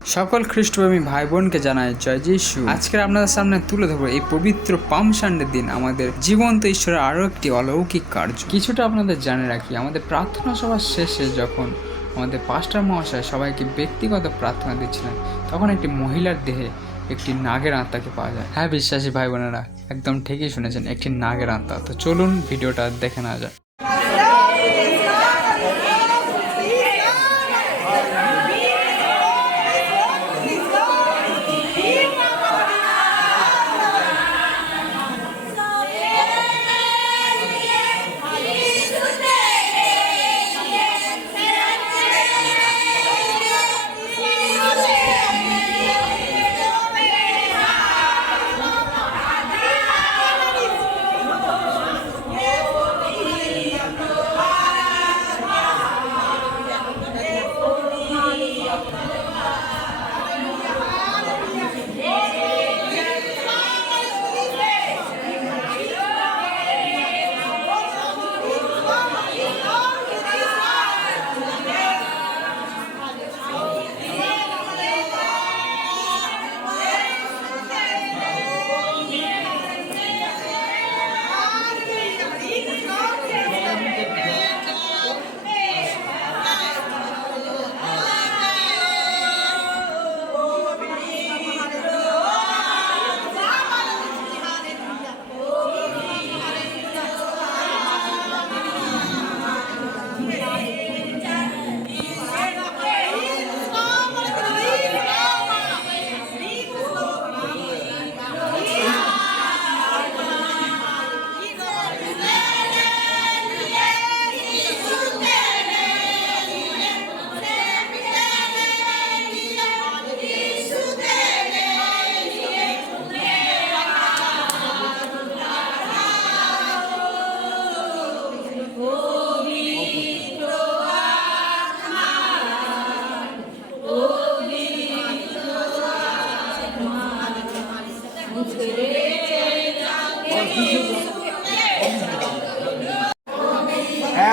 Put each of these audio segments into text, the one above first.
সকল খ্রিস্টপ্রেমী ভাই বোনকে জানাই জয় যিশু। আজকের আপনাদের সামনে তুলে ধরবো এই পবিত্র পাম সানডের দিন আমাদের জীবন্ত ঈশ্বরের আরো একটি অলৌকিক কার্য। কিছুটা আপনাদের জানিয়ে রাখি, আমাদের প্রার্থনা সভার শেষে যখন আমাদের পাস্টার মহাশয় সবাইকে ব্যক্তিগত প্রার্থনা দিচ্ছিলেন, তখন একটি মহিলার দেহে একটি নাগের আত্মাকে পাওয়া যায়। হ্যাঁ বিশ্বাসী ভাই বোনেরা, একদম ঠিকই শুনেছেন, একটি নাগের আত্মা। তো চলুন ভিডিওটা দেখে নেওয়া যায়।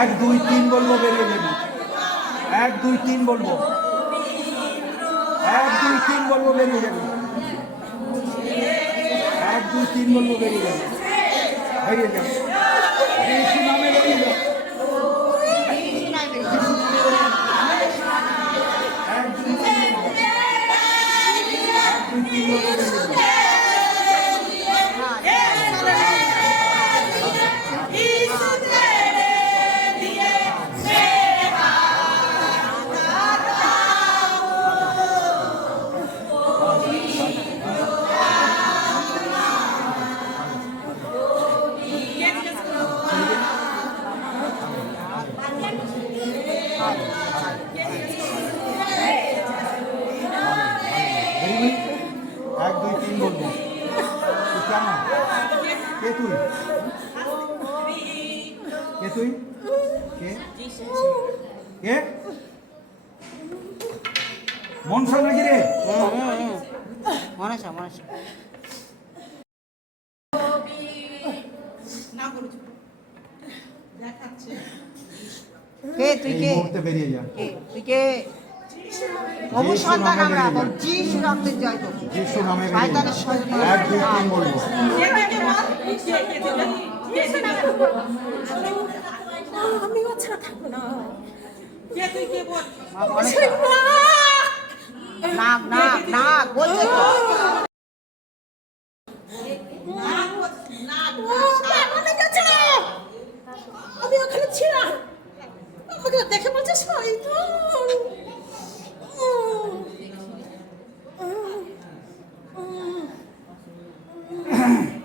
এক দুই তিন বলবো, বেরিয়ে যাবি। এক দুই তিন বলবো, এক দুই তিন বলবো, বেরিয়ে যাবি। এক দুই তিন বলবো, বেরিয়ে যাবি। বেরিয়ে যাবি, যিশু নামে বেরিয়ে যাবি। এক দুই তিন বলবো, এক দুই তিন বলবো, বেরিয়ে যাবি। এক দুই তিন বলবো। কেমন? কে তুই? কে তুই? কে? কে? মনসা নাকি রে? মনসা মনসা। কে তুই? কে বেরিয়ে যা। তুই কে? প্রভু সন্তান আমরা, যিশু রক্তের জয় করব। যিশু নামে শয়তানের সর্বনাশ। এক দুই তিন বলবো। আমি ছাড়া থাকবো না। নাক নাক নাক বলছে তো। আমি ওখানে ছিলাম, আমাকে দেখে বলছে শয়তান।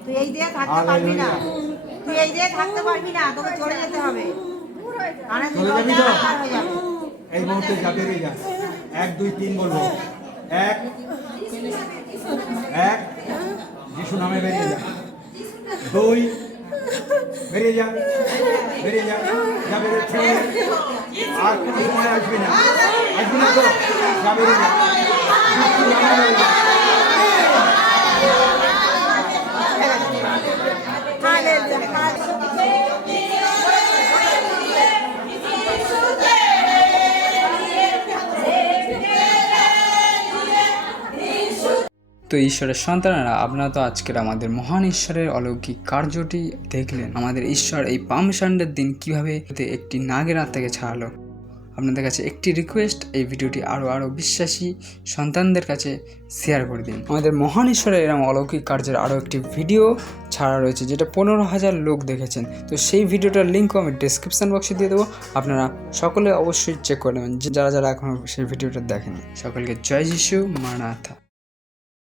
তুই এই দিয়ে থাকতে পারবি না, তুই এই দিয়ে থাকতে পারবি না, তোকে চলে যেতে হবে। চলে যাবি তো? এই মুহূর্তে যা, বেরিয়ে যা। এক দুই তিন বলবো। এক এক যিশু নামে বেরিয়ে যা। দুই, বেরিয়ে যা, বেরিয়ে যা, যা বেরোচ্ছে। আর কোনো সময় আসবি না, আসবি না তো, যা বেরিয়ে যা। যিশু নামে বেরিয়ে যা। Hallelujah. তো ঈশ্বরের সন্তানেরা, আপনারা তো আজকের আমাদের মহান ঈশ্বরের অলৌকিক কার্যটি দেখলেন। আমাদের ঈশ্বর এই পাম সানডের দিন কিভাবে একটি নাগের আত্মাকে ছাড়ালো। আপনাদের কাছে একটি রিকোয়েস্ট, এই ভিডিওটি আরও বিশ্বাসী সন্তানদের কাছে শেয়ার করে দিন। আমাদের মহান ঈশ্বরের এরকম অলৌকিক কার্যের আরও একটি ভিডিও ছাড়া রয়েছে, যেটা 15,000 লোক দেখেছেন। তো সেই ভিডিওটার লিঙ্কও আমি ডেসক্রিপশন বক্সে দিয়ে দেবো, আপনারা সকলে অবশ্যই চেক করে নেবেন যারা এখনও সেই ভিডিওটা দেখেনি। সকলকে জয় যিশু, মারানাথা।